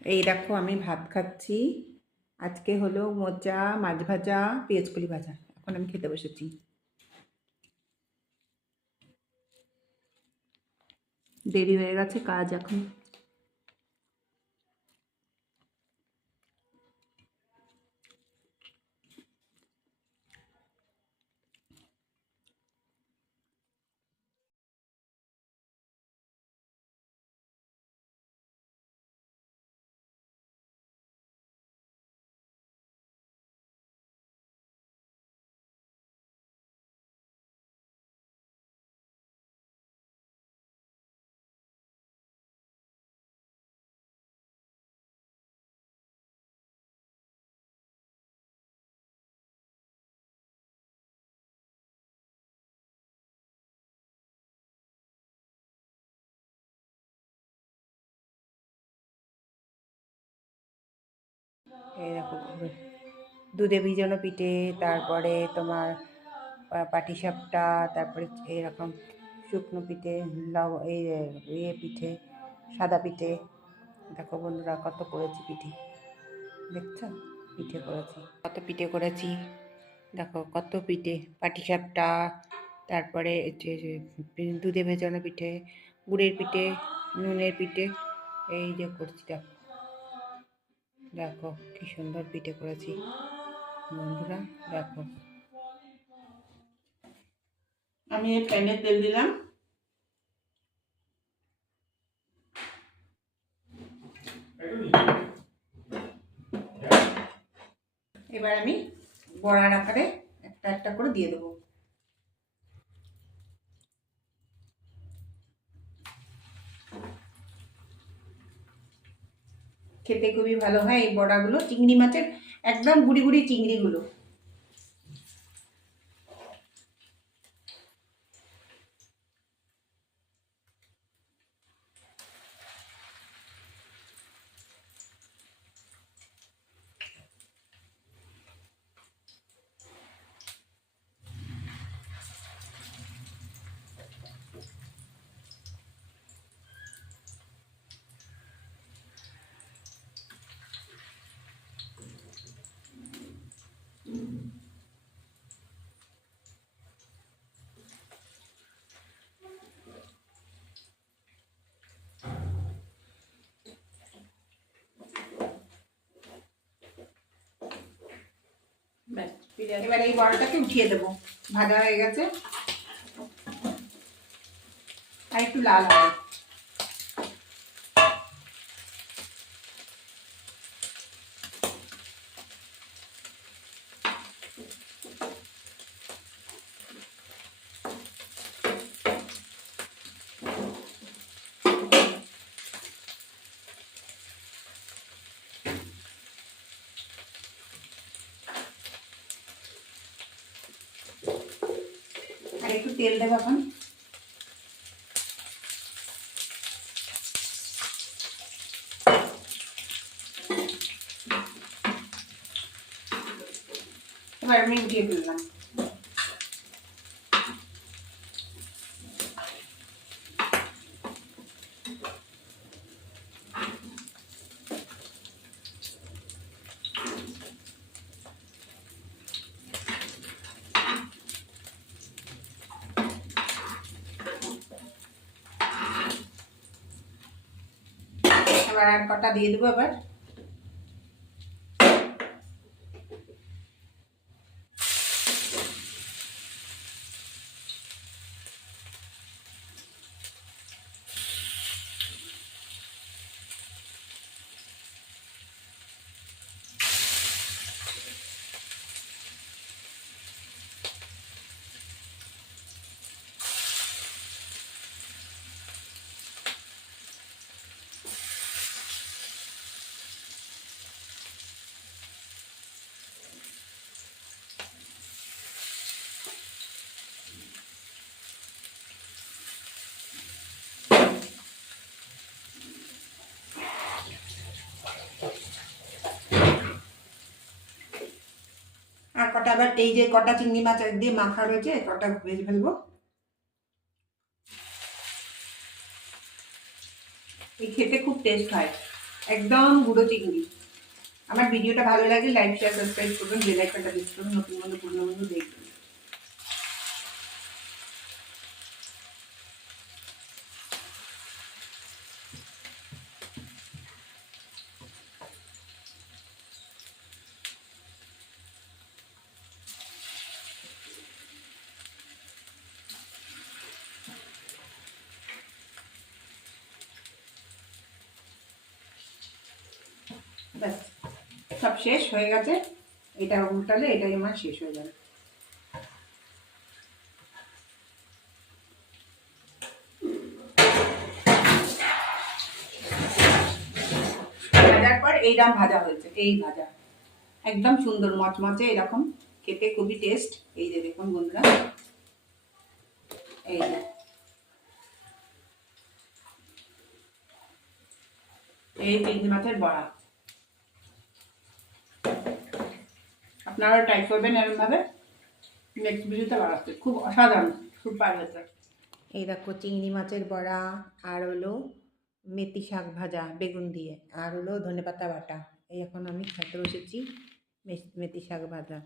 এই দেখো আমি ভাত খাচ্ছি। আজকে হলো মোচা, মাছ ভাজা, পেঁয়াজকলি ভাজা। এখন আমি খেতে বসেছি। দেরি হয়ে গেছে কাজ এখন। এই দেখো দুধে ভিজানো পিঠে, তারপরে তোমার পাটিসাপটা, তারপরে এইরকম শুকনো পিঠে, এই ইয়ে পিঠে, সাদা পিঠে। দেখো বন্ধুরা কত করেছি পিঠে, দেখছো? পিঠে করেছি, কত পিঠে করেছি। দেখো কত পিঠে, পাটিসাপটা, তারপরে দুধে ভেজানো পিঠে, গুড়ের পিঠে, নুনের পিঠে। এই যে করছি, দেখো দেখো কি সুন্দর পিঠে করেছি বন্ধুরা, দেখো। আমি এই প্যানে তেল দিলাম। এবার আমি বড়ার আকারে একটা একটা করে দিয়ে দেবো। খেতে খুবই ভালো হয় এই বড়াগুলো, চিংড়ি মাছের একদম গুড়ি গুড়ি চিংড়িগুলো। এবার এই বড়াটাকে উঠিয়ে দেবো, ভাজা হয়ে গেছে। আর একটু লাল হবে। আর একটু তেল দেবো এখন। এবার আমি উঠিয়ে ফেললাম। এবার আর কটা দিয়ে দেবো এবার। আর কটা আবার এই যে কটা চিংড়ি মাছ দিয়ে মাখা রয়েছে, কটা ভেজে ফেলবো। এই খেতে খুব টেস্ট হয়, একদম গুঁড়ো চিংড়ি। আমার ভিডিওটা ভালো লাগলে লাইক শেয়ার সাবস্ক্রাইব করবেন, বেল আইকনটা প্রেস করুন, নতুন বন্ধু পুরনো বন্ধু দেখবেন। ব্যাস সব শেষ হয়ে গেছে। এটা উল্টালে এটাই আমার শেষ হয়ে যাবে। ভাজার পর এইরকম ভাজা হয়েছে, এই ভাজা একদম সুন্দর মচমচে, এরকম খেতে খুবই টেস্ট। এই যে দেখুন বন্ধুরা, এই যে এই চিংড়ি মাছের বড়া, আপনারা ট্রাই করবেন এরকম ভাবে। নেক্সট ভিডিওতে বাড়াচ্ছে, খুব অসাধারণ, সুপার হয়েছে। এই দেখো চিংড়ি মাছের বড়া, আর হলো মেথি শাক ভাজা বেগুন দিয়ে, আর হলো ধনেপাতা বাটা। এই এখন আমি খেতে বসেছি মেথি শাক ভাজা।